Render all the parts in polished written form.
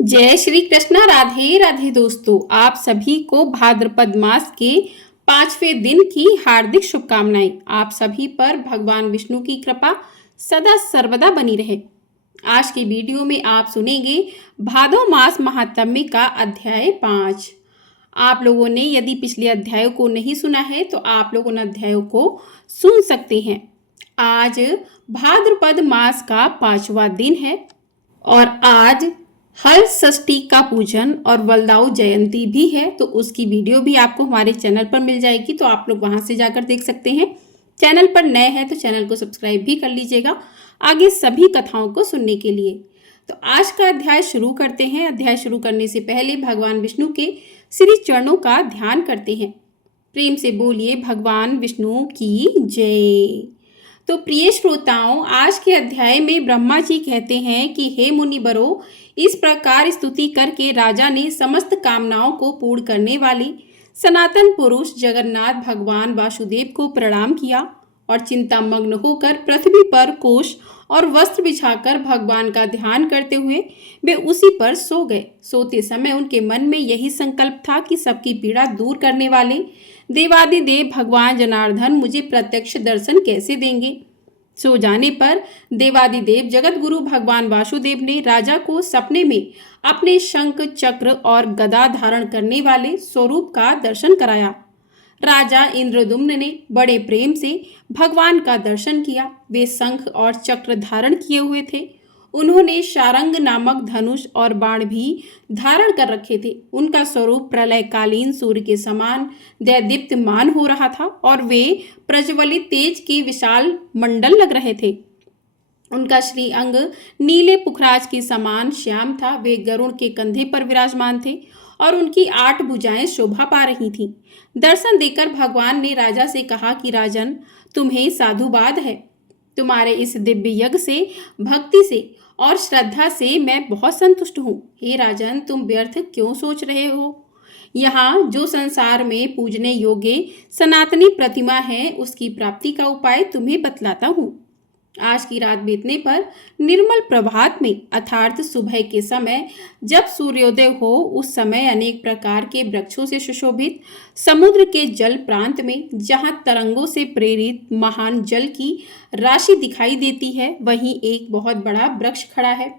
जय श्री कृष्णा। राधे राधे दोस्तों, आप सभी को भाद्रपद मास के 5वें दिन की हार्दिक शुभकामनाएं। आप सभी पर भगवान विष्णु की कृपा सदा सर्वदा बनी रहे। आज की वीडियो में आप सुनेंगे भादो मास महात्म्य का अध्याय 5। आप लोगों ने यदि पिछले अध्यायों को नहीं सुना है तो आप लोग उन अध्यायों को सुन सकते हैं। आज भाद्रपद मास का 5वां दिन है और आज हर षष्ठी का पूजन और वलदाऊ जयंती भी है, तो उसकी वीडियो भी आपको हमारे चैनल पर मिल जाएगी, तो आप लोग वहां से जाकर देख सकते हैं। चैनल पर नए हैं तो चैनल को सब्सक्राइब भी कर लीजिएगा आगे सभी कथाओं को सुनने के लिए। तो आज का अध्याय शुरू करते हैं। अध्याय शुरू करने से पहले भगवान विष्णु के श्री चरणों का ध्यान करते हैं। प्रेम से बोलिए भगवान विष्णु की जय। तो प्रिय श्रोताओं, आज के अध्याय में ब्रह्मा जी कहते हैं कि हे मुनिवरों, इस प्रकार स्तुति करके राजा ने समस्त कामनाओं को पूर्ण करने वाली सनातन पुरुष जगन्नाथ भगवान वासुदेव को प्रणाम किया और चिंतामग्न होकर पृथ्वी पर कोष और वस्त्र बिछाकर भगवान का ध्यान करते हुए वे उसी पर सो गए। सोते समय उनके मन में यही संकल्प था कि सबकी पीड़ा दूर करने वाले देवादिदेव भगवान जनार्दन मुझे प्रत्यक्ष दर्शन कैसे देंगे। सो जाने पर देवादिदेव जगत गुरु भगवान वासुदेव ने राजा को सपने में अपने शंख चक्र और गदा धारण करने वाले स्वरूप का दर्शन कराया। राजा इंद्रदुम्न ने बड़े प्रेम से भगवान का दर्शन किया। वे शंख और चक्र धारण किए हुए थे। उन्होंने शारंग नामक धनुष और बाण भी धारण कर रखे थे। उनका स्वरूप प्रलयकालीन सूर्य के समान दैदीप्यमान हो रहा था और वे प्रज्वलित तेज के विशाल मंडल लग रहे थे। उनका श्री अंग नीले पुखराज के समान श्याम था। वे गरुड़ के कंधे पर विराजमान थे और उनकी 8 भुजाएं शोभा पा रही थीं। दर्शन देकर भगवान ने राजा से कहा कि राजन, तुम्हें साधुवाद है। तुम्हारे इस दिव्य यज्ञ से, भक्ति से और श्रद्धा से मैं बहुत संतुष्ट हूँ। हे राजन, तुम व्यर्थ क्यों सोच रहे हो? यहाँ जो संसार में पूजने योग्य सनातनी प्रतिमा है, उसकी प्राप्ति का उपाय तुम्हें बतलाता हूँ। आज की रात बीतने पर निर्मल प्रभात में अर्थात सुबह के समय जब सूर्योदय हो, उस समय अनेक प्रकार के वृक्षों से सुशोभित समुद्र के जल प्रांत में जहाँ तरंगों से प्रेरित महान जल की राशि दिखाई देती है, वहीं एक बहुत बड़ा वृक्ष खड़ा है,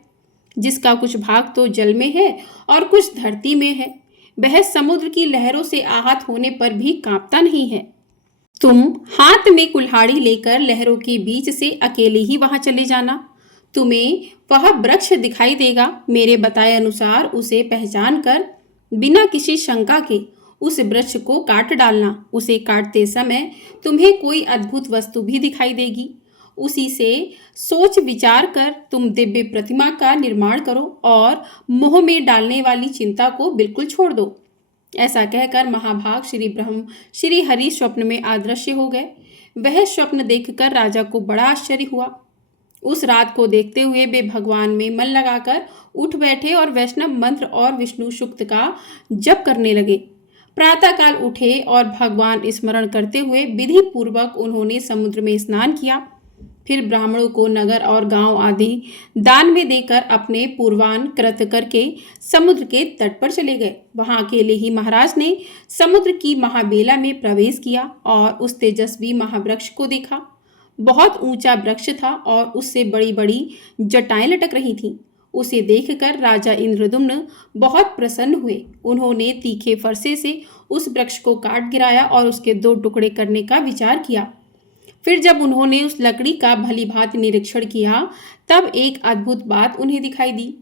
जिसका कुछ भाग तो जल में है और कुछ धरती में है। वह समुद्र की लहरों से आहत होने पर भी कांपता नहीं है। तुम हाथ में कुल्हाड़ी लेकर लहरों के बीच से अकेले ही वहां चले जाना। तुम्हें वह वृक्ष दिखाई देगा। मेरे बताए अनुसार उसे पहचान कर बिना किसी शंका के उस वृक्ष को काट डालना। उसे काटते समय तुम्हें कोई अद्भुत वस्तु भी दिखाई देगी। उसी से सोच विचार कर तुम दिव्य प्रतिमा का निर्माण करो और मोह में डालने वाली चिंता को बिल्कुल छोड़ दो। ऐसा कहकर महाभाग श्री हरि स्वप्न में अदृश्य हो गए। वह स्वप्न देखकर राजा को बड़ा आश्चर्य हुआ। उस रात को देखते हुए वे भगवान में मन लगाकर उठ बैठे और वैष्णव मंत्र और विष्णु सूक्त का जप करने लगे। प्रातःकाल उठे और भगवान स्मरण करते हुए विधि पूर्वक उन्होंने समुद्र में स्नान किया। फिर ब्राह्मणों को नगर और गांव आदि दान में देकर अपने पूर्वान कृत करके समुद्र के तट पर चले गए। वहां अकेले ही महाराज ने समुद्र की महाबेला में प्रवेश किया और उस तेजस्वी महावृक्ष को देखा। बहुत ऊंचा वृक्ष था और उससे बड़ी बड़ी जटाएं लटक रही थीं। उसे देखकर राजा इंद्रदुम्न बहुत प्रसन्न हुए। उन्होंने तीखे फरसे से उस वृक्ष को काट गिराया और उसके 2 टुकड़े करने का विचार किया। फिर जब उन्होंने उस लकड़ी का भलीभांति निरीक्षण किया, तब एक अद्भुत बात उन्हें दिखाई दी।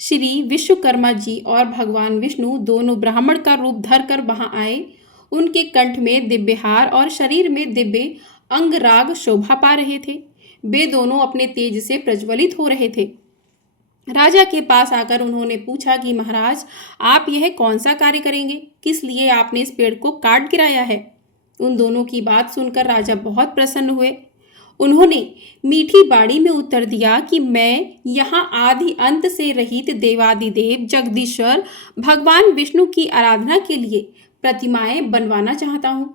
श्री विश्वकर्मा जी और भगवान विष्णु दोनों ब्राह्मण का रूप धरकर वहां आए। उनके कंठ में दिव्य हार और शरीर में दिव्य अंगराग शोभा पा रहे थे। वे दोनों अपने तेज से प्रज्वलित हो रहे थे। राजा के पास आकर उन्होंने पूछा कि महाराज, आप यह कौन सा कार्य करेंगे? किस लिए आपने इस पेड़ को काट गिराया है? उन दोनों की बात सुनकर राजा बहुत प्रसन्न हुए। उन्होंने मीठी बाणी में उत्तर दिया कि मैं यहाँ आदि अंत से रहित देवादिदेव जगदीश्वर भगवान विष्णु की आराधना के लिए प्रतिमाएं बनवाना चाहता हूँ।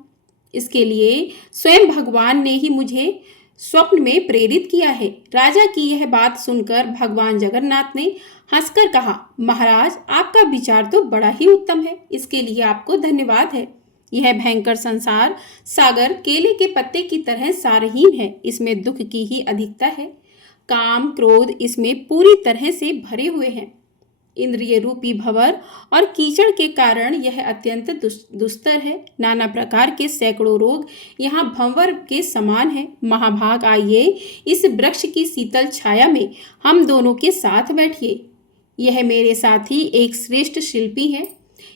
इसके लिए स्वयं भगवान ने ही मुझे स्वप्न में प्रेरित किया है। राजा की यह बात सुनकर भगवान जगन्नाथ ने हंसकर कहा, महाराज आपका विचार तो बड़ा ही उत्तम है, इसके लिए आपको धन्यवाद है। यह भयंकर संसार सागर केले के पत्ते की तरह सारहीन है, इसमें दुख की ही अधिकता है। काम क्रोध इसमें पूरी तरह से भरे हुए हैं। इंद्रिय रूपी भंवर और कीचड़ के कारण यह अत्यंत दुस्तर है। नाना प्रकार के सैकड़ों रोग यहाँ भंवर के समान है। महाभाग, आइए इस वृक्ष की शीतल छाया में हम दोनों के साथ बैठिए। यह मेरे साथी एक श्रेष्ठ शिल्पी है।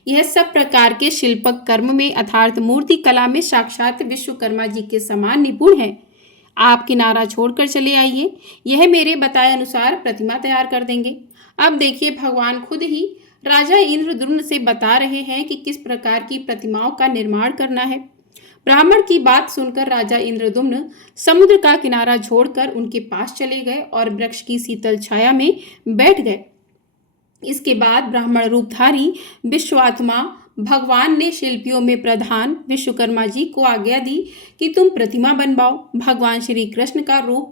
यह सब प्रकार के शिल्पक कर्म में अर्थात मूर्ति कला में साक्षात विश्वकर्मा जी के समान निपुण है। आप किनारा छोड़कर चले आइए, यह मेरे बताए अनुसार प्रतिमा तैयार कर देंगे। अब देखिए, भगवान खुद ही राजा इंद्रद्युम्न से बता रहे हैं कि किस प्रकार की प्रतिमाओं का निर्माण करना है। ब्राह्मण की बात सुनकर राजा इंद्रद्युम्न समुद्र का किनारा छोड़कर उनके पास चले गए और वृक्ष की शीतल छाया में बैठ गए। इसके बाद ब्राह्मण रूपधारी विश्वात्मा भगवान ने शिल्पियों में प्रधान विश्वकर्मा जी को आज्ञा दी कि तुम प्रतिमा बनवाओ। भगवान श्री कृष्ण का रूप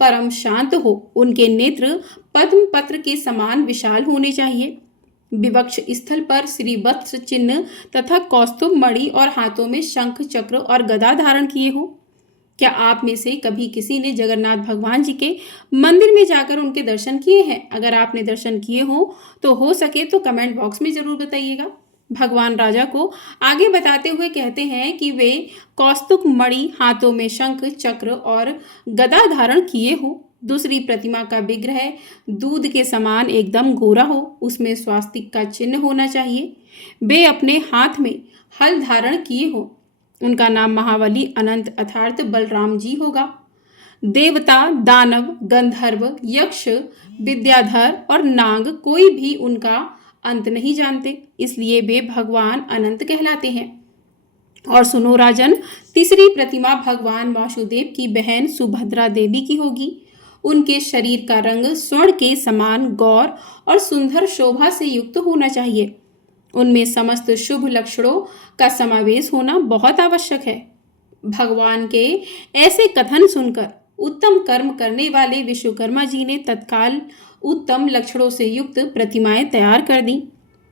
परम शांत हो, उनके नेत्र पद्म पत्र के समान विशाल होने चाहिए। विवक्ष स्थल पर श्रीवत्स चिन्ह तथा कौस्तुभ मणि और हाथों में शंख चक्र और गदा धारण किए हो। क्या आप में से कभी किसी ने जगन्नाथ भगवान जी के मंदिर में जाकर उनके दर्शन किए हैं? अगर आपने दर्शन किए हो सके तो कमेंट बॉक्स में जरूर बताइएगा। भगवान राजा को आगे बताते हुए कहते हैं कि वे कौस्तुभ मणि, हाथों में शंख चक्र और गदा धारण किए हो। दूसरी प्रतिमा का विग्रह दूध के समान एकदम गोरा हो, उसमें स्वास्तिक का चिन्ह होना चाहिए। वे अपने हाथ में हल धारण किए हो। उनका नाम महाबली अनंत अर्थात बलराम जी होगा। देवता, दानव, गंधर्व, यक्ष, विद्याधर और नाग कोई भी उनका अंत नहीं जानते, इसलिए वे भगवान अनंत कहलाते हैं। और सुनो राजन, तीसरी प्रतिमा भगवान वासुदेव की बहन सुभद्रा देवी की होगी। उनके शरीर का रंग स्वर्ण के समान गौर और सुंदर शोभा से युक्त होना चाहिए। उनमें समस्त शुभ लक्षणों का समावेश होना बहुत आवश्यक है। भगवान के ऐसे कथन सुनकर उत्तम कर्म करने वाले विश्वकर्मा जी ने तत्काल उत्तम लक्षणों से युक्त प्रतिमाएं तैयार कर दी।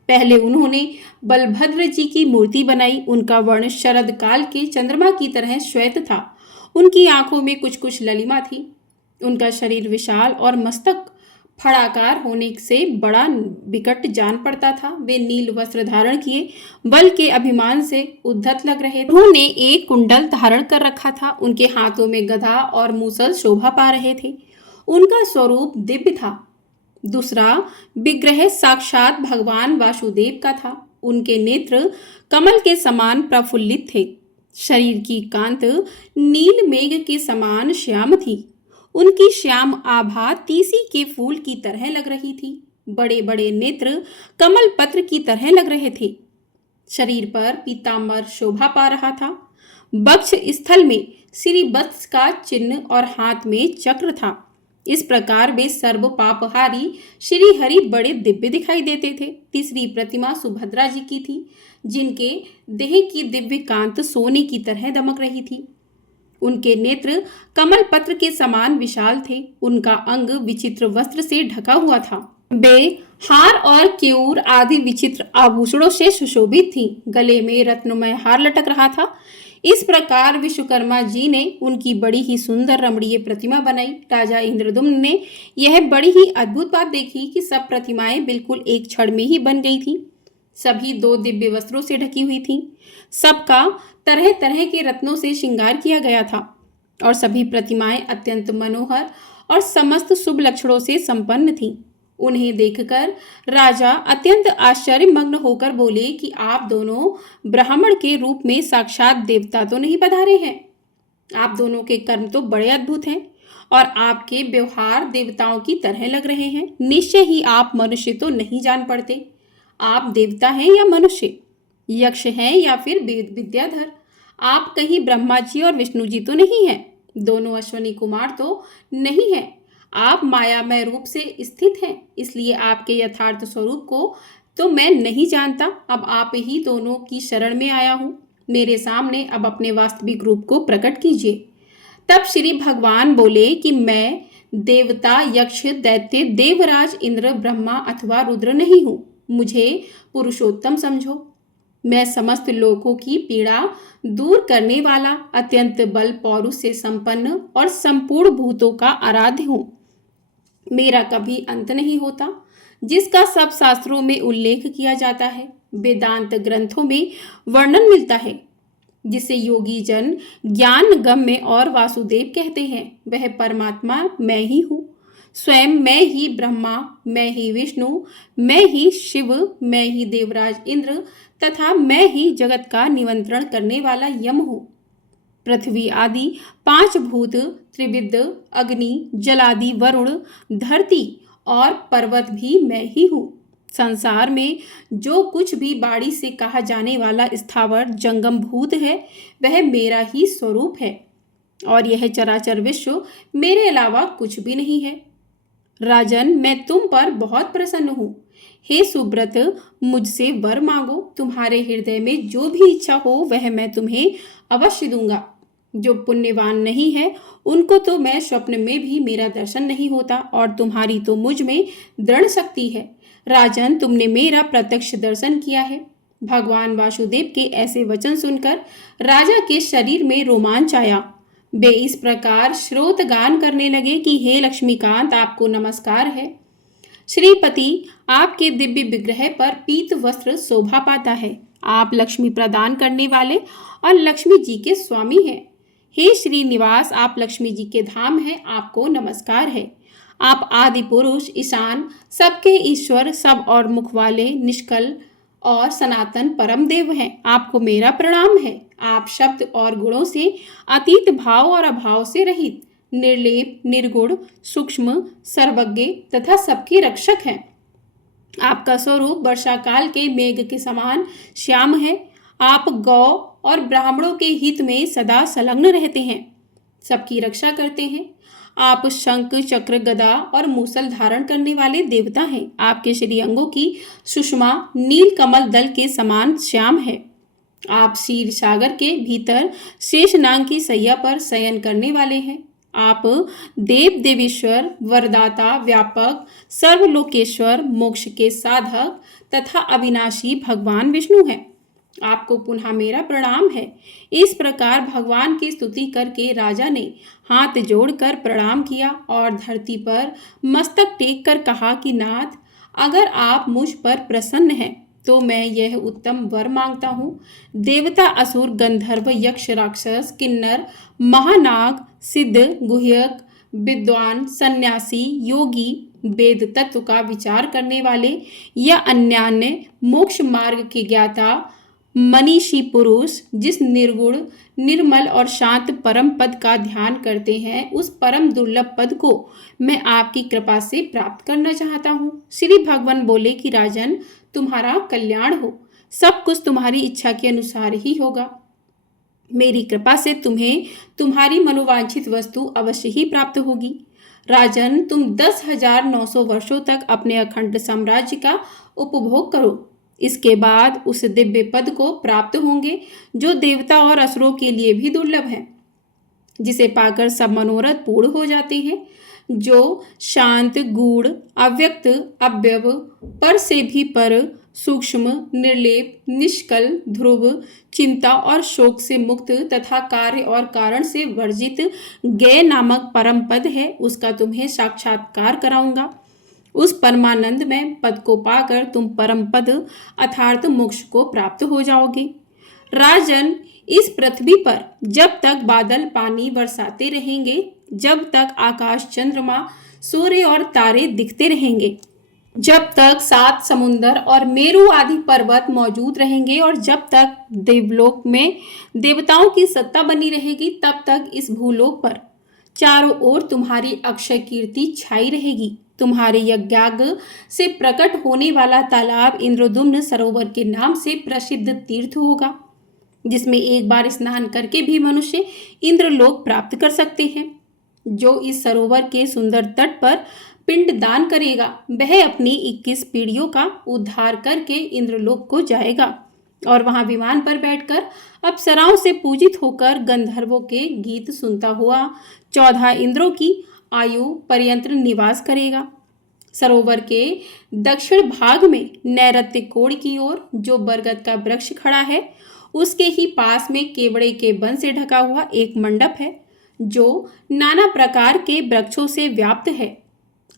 पहले उन्होंने बलभद्र जी की मूर्ति बनाई। उनका वर्ण शरद काल के चंद्रमा की तरह श्वेत था। उनकी आंखों में कुछ कुछ ललिमा थी। उनका शरीर विशाल और मस्तक फड़ाकार होने से बड़ा विकट जान पड़ता था। वे नील वस्त्र धारण किए बल के अभिमान से उद्धत लग रहे थे। उन्होंने एक कुंडल धारण कर रखा था। उनके हाथों में गदा और मूसल शोभा पा रहे थे। उनका स्वरूप दिव्य था। दूसरा विग्रह साक्षात भगवान वासुदेव का था। उनके नेत्र कमल के समान प्रफुल्लित थे। शरीर की कांत नील मेघ के समान श्याम थी। उनकी श्याम आभा तीसी के फूल की तरह लग रही थी। बड़े बड़े नेत्र कमल पत्र की तरह लग रहे थे। शरीर पर पीतांबर शोभा पा रहा था। वक्ष स्थल में श्रीवत्स का चिन्ह और हाथ में चक्र था। इस प्रकार वे सर्व पापहारी श्री हरि बड़े दिव्य दिखाई देते थे। तीसरी प्रतिमा सुभद्रा जी की थी, जिनके देह की दिव्य कांत सोने की तरह दमक रही थी। उनके नेत्र कमल पत्र के समान विशाल थे। उनका अंग विचित्र वस्त्र से ढका हुआ था। वे हार और केयूर आदि विचित्र आभूषणों से सुशोभित थी। गले में रत्नमय हार लटक रहा था। इस प्रकार विश्वकर्मा जी ने उनकी बड़ी ही सुंदर रमणीय प्रतिमा बनाई। राजा इंद्रद्युम्न ने यह बड़ी ही अद्भुत बात देखी कि सब प्रतिमाएं बिल्कुल एक क्षण में ही बन गई थी। सभी 2 दिव्य वस्त्रों से ढकी हुई थीं। सबका तरह तरह के रत्नों से श्रृंगार किया गया था और सभी प्रतिमाएं अत्यंत मनोहर और समस्त शुभ लक्षणों से संपन्न थीं। उन्हें देखकर राजा अत्यंत आश्चर्यमग्न होकर बोले कि आप दोनों ब्राह्मण के रूप में साक्षात देवता तो नहीं पधारे हैं। आप दोनों के कर्म तो बड़े अद्भुत हैं और आपके व्यवहार देवताओं की तरह लग रहे हैं। निश्चय ही आप मनुष्य तो नहीं जान पड़ते। आप देवता हैं या मनुष्य, यक्ष हैं या फिर विद्याधर। आप कहीं ब्रह्मा जी और विष्णु जी तो नहीं हैं। दोनों अश्वनी कुमार तो नहीं हैं। आप मायामय रूप से स्थित हैं, इसलिए आपके यथार्थ स्वरूप को तो मैं नहीं जानता। अब आप ही दोनों की शरण में आया हूँ। मेरे सामने अब अपने वास्तविक रूप को प्रकट कीजिए। तब श्री भगवान बोले कि मैं देवता, यक्ष, दैत्य, देवराज, इंद्र, ब्रह्मा अथवा रुद्र नहीं हूं। मुझे पुरुषोत्तम समझो। मैं समस्त लोगों की पीड़ा दूर करने वाला, अत्यंत बल पौरुष से संपन्न और संपूर्ण भूतों का आराध्य हूं। मेरा कभी अंत नहीं होता, जिसका सब शास्त्रों में उल्लेख किया जाता है, वेदांत ग्रंथों में वर्णन मिलता है, जिसे योगी जन ज्ञान गम्य और वासुदेव कहते हैं। वह परमात्मा मैं ही हूँ। स्वयं मैं ही ब्रह्मा, मैं ही विष्णु, मैं ही शिव, मैं ही देवराज इंद्र तथा मैं ही जगत का नियंत्रण करने वाला यम हूँ। पृथ्वी आदि 5 भूत, त्रिविद, अग्नि, जलादि, वरुण, धरती और पर्वत भी मैं ही हूँ। संसार में जो कुछ भी बाड़ी से कहा जाने वाला स्थावर जंगम भूत है, वह मेरा ही स्वरूप है और यह चराचर विश्व मेरे अलावा कुछ भी नहीं है। राजन, मैं तुम पर बहुत प्रसन्न हूँ। हे सुब्रत, मुझसे वर मांगो। तुम्हारे हृदय में जो भी इच्छा हो वह मैं तुम्हें अवश्य दूंगा। जो पुण्यवान नहीं है उनको तो मैं स्वप्न में भी मेरा दर्शन नहीं होता और तुम्हारी तो मुझ में दृढ़ शक्ति है। राजन, तुमने मेरा प्रत्यक्ष दर्शन किया है। भगवान वासुदेव के ऐसे वचन सुनकर राजा के शरीर में रोमांच आया। वे इस प्रकार श्रोतगान करने लगे कि हे लक्ष्मीकांत, आपको नमस्कार है। श्रीपति, आपके दिव्य विग्रह पर पीत वस्त्र शोभा पाता है। आप लक्ष्मी प्रदान करने वाले और लक्ष्मी जी के स्वामी हैं। हे श्रीनिवास, आप लक्ष्मी जी के धाम हैं, आपको नमस्कार है। आप आदि पुरुष, ईशान, सबके ईश्वर, सब और मुख वाले, निष्कल और सनातन परम देव हैं। आपको मेरा प्रणाम है। आप शब्द और गुणों से अतीत, भाव और अभाव से रहित, निर्लेप, निर्गुण, सूक्ष्म, सर्वज्ञ तथा सबके रक्षक हैं। आपका स्वरूप वर्षा काल के मेघ के समान श्याम है। आप गौ और ब्राह्मणों के हित में सदा संलग्न रहते हैं, सबकी रक्षा करते हैं। आप शंख, चक्र, गदा और मूसल धारण करने वाले देवता हैं। आपके श्रीअंगों की सुषमा नील कमल दल के समान श्याम है। आप क्षीर सागर के भीतर शेषनाग की सैया पर शयन करने वाले हैं। आप देव देवेश्वर, वरदाता, व्यापक, सर्वलोकेश्वर, मोक्ष के साधक तथा अविनाशी भगवान विष्णु हैं। आपको पुनः मेरा प्रणाम है। इस प्रकार भगवान की स्तुति करके राजा ने हाथ जोड़कर प्रणाम किया और धरती पर मस्तक टेक कर कहा कि नाथ, अगर आप मुझ पर प्रसन्न हैं तो मैं यह उत्तम वर मांगता हूँ। देवता, असुर, गंधर्व, यक्ष, राक्षस, किन्नर, महानाग, सिद्ध, गुह्यक, विद्वान, सन्यासी, योगी, वेद तत्व का विचार करने वाले या अन्य मोक्ष मार्ग के ज्ञाता, मनीषी पुरुष जिस निर्गुण, निर्मल और शांत परम पद का ध्यान करते हैं, उस परम दुर्लभ पद को मैं आपकी कृपा से प्राप्त करना चाहता हूँ। श्री भगवान बोले कि राजन, तुम्हारा कल्याण हो। सब कुछ तुम्हारी इच्छा के अनुसार ही होगा। मेरी कृपा से तुम्हें तुम्हारी मनोवांछित वस्तु अवश्य ही प्राप्त होगी। राजन, तुम 10,900 वर्षों तक अपने अखंड साम्राज्य का उपभोग करो। इसके बाद उस दिव्य पद को प्राप्त होंगे जो देवता और असुरों के लिए भी दुर्लभ है, जिसे पाकर सब मनोरथ पूर्ण हो जाते हैं, जो शांत, गूढ़, अव्यक्त, अव्यव, पर से भी पर, सूक्ष्म, निर्लेप, निष्कल, ध्रुव, चिंता और शोक से मुक्त तथा कार्य और कारण से वर्जित ज्ञेय नामक परम पद है, उसका तुम्हें साक्षात्कार कराऊंगा। उस परमानंद में पद को पाकर तुम परम पद अर्थात मोक्ष को प्राप्त हो जाओगे। राजन, इस पृथ्वी पर जब तक बादल पानी बरसाते रहेंगे, जब तक आकाश, चंद्रमा, सूर्य और तारे दिखते रहेंगे, जब तक 7 समुंदर और मेरु आदि पर्वत मौजूद रहेंगे और जब तक देवलोक में देवताओं की सत्ता बनी रहेगी, तब तक इस भूलोक पर चारों ओर तुम्हारी अक्षय कीर्ति छाई रहेगी। तुम्हारे यज्ञाग से प्रकट होने वाला तालाब इंद्रदुम्न सरोवर के नाम से प्रसिद्ध तीर्थ होगा, जिसमें एक बार स्नान करके भी मनुष्य इंद्रलोक प्राप्त कर सकते हैं। जो इस सरोवर के सुंदर तट पर पिंड दान करेगा, वह अपनी 21 पीढ़ियों का उद्धार करके इंद्रलोक को जाएगा और वहां विमान पर बैठकर अप्सराओं से पूजित होकर गंधर्वों के गीत सुनता हुआ 14 इंद्रों की आयु पर्यंत निवास करेगा। सरोवर के दक्षिण भाग में नैऋत्य कोण की ओर जो बरगद का वृक्ष खड़ा है, उसके ही पास में केवड़े के वन से ढका हुआ एक मंडप है जो नाना प्रकार के वृक्षों से व्याप्त है।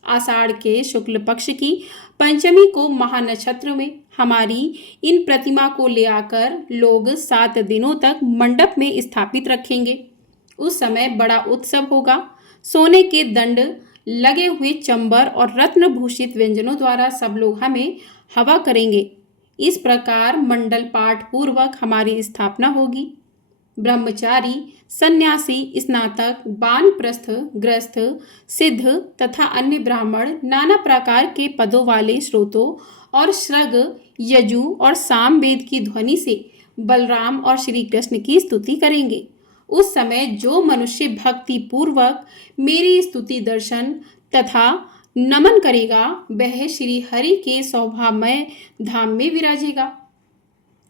आषाढ़ के शुक्ल पक्ष की पंचमी को महानक्षत्र में हमारी इन प्रतिमा को ले आकर लोग 7 दिनों तक मंडप में स्थापित रखेंगे। उस समय बड़ा उत्सव होगा। सोने के दंड लगे हुए चंबर और रत्न भूषित व्यंजनों द्वारा सब लोग हमें हवा करेंगे। इस प्रकार मंडल पाठ पूर्वक हमारी स्थापना होगी। ब्रह्मचारी, सन्यासी, स्नातक, वानप्रस्थ, गृहस्थ, सिद्ध तथा अन्य ब्राह्मण नाना प्रकार के पदों वाले श्रोतों और श्रग, यजु और साम वेद की ध्वनि से बलराम और श्री कृष्ण की स्तुति करेंगे। उस समय जो मनुष्य भक्ति पूर्वक मेरी स्तुति दर्शन तथा नमन करेगा वह श्री हरि के शोभामय धाम में विराजेगा।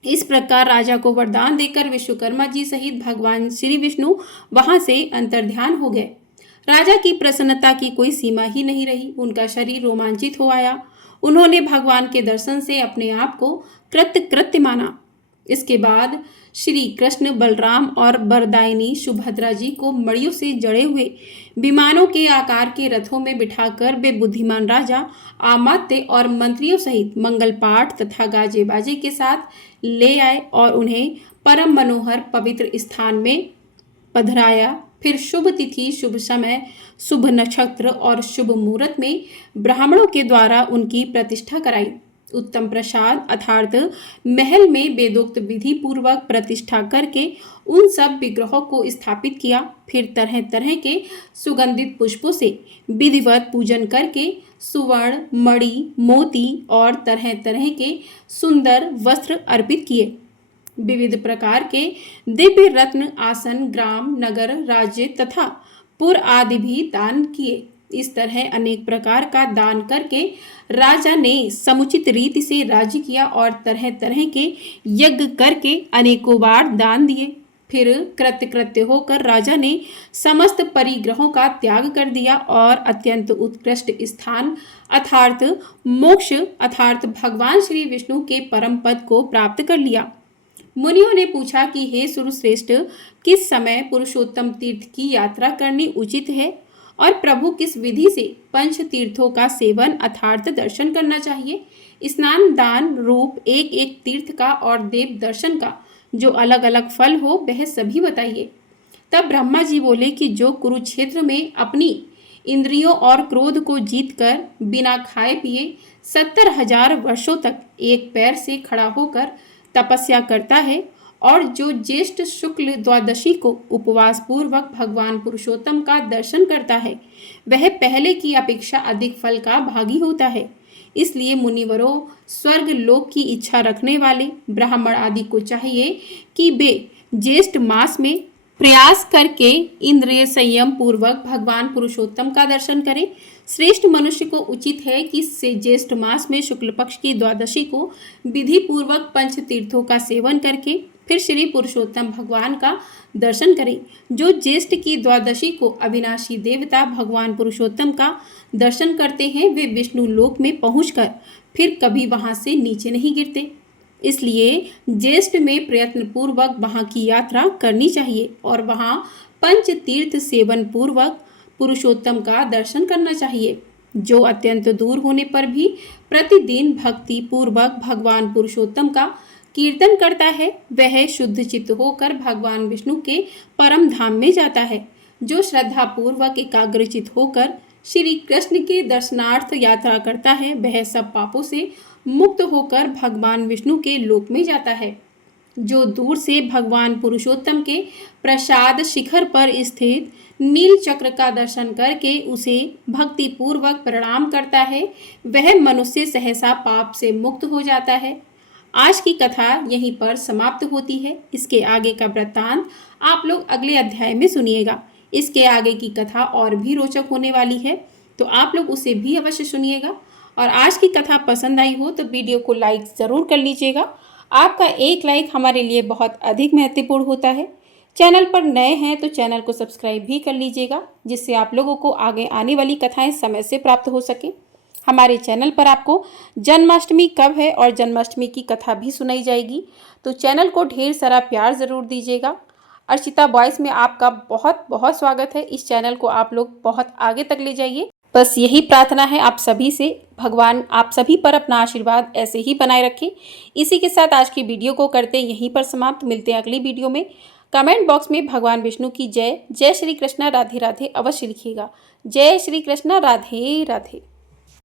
इस प्रकार राजा को वरदान देकर विश्वकर्मा जी सहित भगवान श्री विष्णु वहां से अंतर्ध्यान हो गए। राजा की प्रसन्नता की कोई सीमा ही नहीं रही। उनका शरीर रोमांचित हो आया। उन्होंने भगवान के दर्शन से अपने आप को कृत्य माना। इसके बाद श्री कृष्ण, बलराम और वरदायिनी सुभद्रा जी को मड़ियों से जड़े हुए विमानों के आकार के रथों में बिठाकर वे बुद्धिमान राजा अमात्य और मंत्रियों सहित मंगल पाठ तथा गाजे बाजे के साथ ले आए और उन्हें परम मनोहर पवित्र स्थान में पधराया। फिर शुभ तिथि, शुभ समय, शुभ नक्षत्र और शुभ मुहूर्त में ब्राह्मणों के द्वारा उनकी प्रतिष्ठा कराई। उत्तम प्रसाद अर्थात महल में वेदोक्त विधि पूर्वक प्रतिष्ठा करके उन सब विग्रहों को स्थापित किया। फिर तरह तरह के सुगंधित पुष्पों से विधिवत पूजन करके सुवर्ण, मणि, मोती और तरह तरह के सुंदर वस्त्र अर्पित किए। विविध प्रकार के दिव्य रत्न, आसन, ग्राम, नगर, राज्य तथा पुर आदि भी दान किए। इस तरह अनेक प्रकार का दान करके राजा ने समुचित रीति से राज्य किया और तरह तरह के यज्ञ करके अनेकों बार दान दिए। फिर कृत्य होकर राजा ने समस्त परिग्रहों का त्याग कर दिया और अत्यंत उत्कृष्ट स्थान अर्थात मोक्ष अर्थात भगवान श्री विष्णु के परम पद को प्राप्त कर लिया। मुनियों ने पूछा कि हे सुरश्रेष्ठ, किस समय पुरुषोत्तम तीर्थ की यात्रा करनी उचित है और प्रभु किस विधि से पंच तीर्थों का सेवन अर्थात दर्शन करना चाहिए? स्नान, दान रूप एक एक तीर्थ का और देव दर्शन का जो अलग अलग फल हो वह सभी बताइए। तब ब्रह्मा जी बोले कि जो कुरुक्षेत्र में अपनी इंद्रियों और क्रोध को जीतकर बिना खाए पिए 70,000 वर्षों तक एक पैर से खड़ा होकर तपस्या करता है और जो ज्येष्ठ शुक्ल द्वादशी को उपवास पूर्वक भगवान पुरुषोत्तम का दर्शन करता है वह पहले की अपेक्षा अधिक फल का भागी होता है। इसलिए मुनिवरों, स्वर्ग लोक की इच्छा रखने वाले ब्राह्मण आदि को चाहिए कि वे ज्येष्ठ मास में प्रयास करके इंद्रिय संयम पूर्वक भगवान पुरुषोत्तम का दर्शन करें। श्रेष्ठ मनुष्य को उचित है कि से ज्येष्ठ मास में शुक्ल पक्ष की द्वादशी को विधि पूर्वक पंच तीर्थों का सेवन करके फिर श्री पुरुषोत्तम भगवान का दर्शन करें। जो ज्येष्ठ की द्वादशी को अविनाशी देवता भगवान पुरुषोत्तम का दर्शन करते हैं वे विष्णु लोक में पहुंचकर फिर कभी वहां से नीचे नहीं गिरते। इसलिए ज्येष्ठ में प्रयत्न पूर्वक वहां की यात्रा करनी चाहिए और वहां पंच तीर्थ सेवन पूर्वक पुरुषोत्तम का दर्शन करना चाहिए। जो अत्यंत दूर होने पर भी प्रतिदिन भक्ति पूर्वक भगवान पुरुषोत्तम का कीर्तन करता है वह शुद्ध चित्त होकर भगवान विष्णु के परम धाम में जाता है। जो श्रद्धा पूर्वक एकाग्रचित होकर श्री कृष्ण के दर्शनार्थ यात्रा करता है वह सब पापों से मुक्त होकर भगवान विष्णु के लोक में जाता है। जो दूर से भगवान पुरुषोत्तम के प्रसाद शिखर पर स्थित नील चक्र का दर्शन करके उसे भक्ति पूर्वक प्रणाम करता है वह मनुष्य सहसा पाप से मुक्त हो जाता है। आज की कथा यहीं पर समाप्त होती है। इसके आगे का वृत्तांत आप लोग अगले अध्याय में सुनिएगा। इसके आगे की कथा और भी रोचक होने वाली है तो आप लोग उसे भी अवश्य सुनिएगा। और आज की कथा पसंद आई हो तो वीडियो को लाइक ज़रूर कर लीजिएगा। आपका एक लाइक हमारे लिए बहुत अधिक महत्वपूर्ण होता है। चैनल पर नए हैं तो चैनल को सब्सक्राइब भी कर लीजिएगा, जिससे आप लोगों को आगे आने वाली कथाएं समय से प्राप्त हो सके। हमारे चैनल पर आपको जन्माष्टमी कब है और जन्माष्टमी की कथा भी सुनाई जाएगी, तो चैनल को ढेर सारा प्यार ज़रूर दीजिएगा। अर्चिता वॉइस में आपका बहुत बहुत स्वागत है। इस चैनल को आप लोग बहुत आगे तक ले जाइए। बस यही प्रार्थना है आप सभी से। भगवान आप सभी पर अपना आशीर्वाद ऐसे ही बनाए रखें। इसी के साथ आज की वीडियो को करते यहीं पर समाप्त। मिलते हैं अगली वीडियो में। कमेंट बॉक्स में भगवान विष्णु की जय, जय श्री कृष्णा, राधे राधे अवश्य लिखिएगा। जय श्री कृष्णा, राधे राधे।